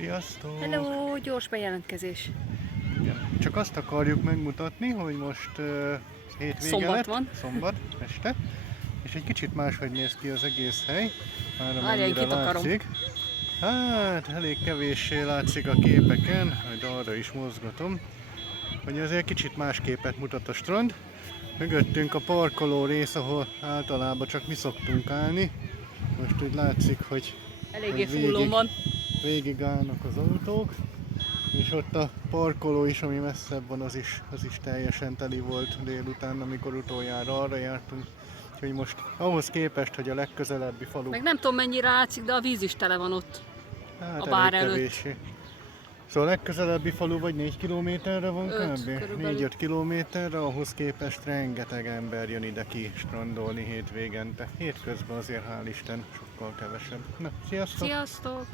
Sziasztok! Hello, gyors bejelentkezés. Igen. Csak azt akarjuk megmutatni, hogy most hétvége Szombat lett, van. szombat este, és egy kicsit máshogy néz ki az egész hely, már Várjál, amennyire kitakarom. látszik. Hát, elég kevéssé látszik a képeken, majd arra is mozgatom, hogy azért kicsit más képet mutat a strand. Mögöttünk a parkoló rész, ahol általában csak mi szoktunk állni. Most úgy látszik, hogy Eléggé fullon van. végig állnak az autók, és ott a parkoló is, ami messzebb van, az is teljesen teli volt délután, amikor utoljára arra jártunk. Úgyhogy most ahhoz képest, hogy a legközelebbi falu, Meg nem tudom mennyire látszik, de a víz is tele van ott. hát a bár elég előtt. kevéssé. Szóval a legközelebbi falu vagy 4 kilométerre van kb. Körülbelül. 4-5 kilométerre, ahhoz képest rengeteg ember jön ide ki strandolni hétvégente. Hétközben azért hál' Isten sokkal kevesebb. Na, sziasztok! Sziasztok!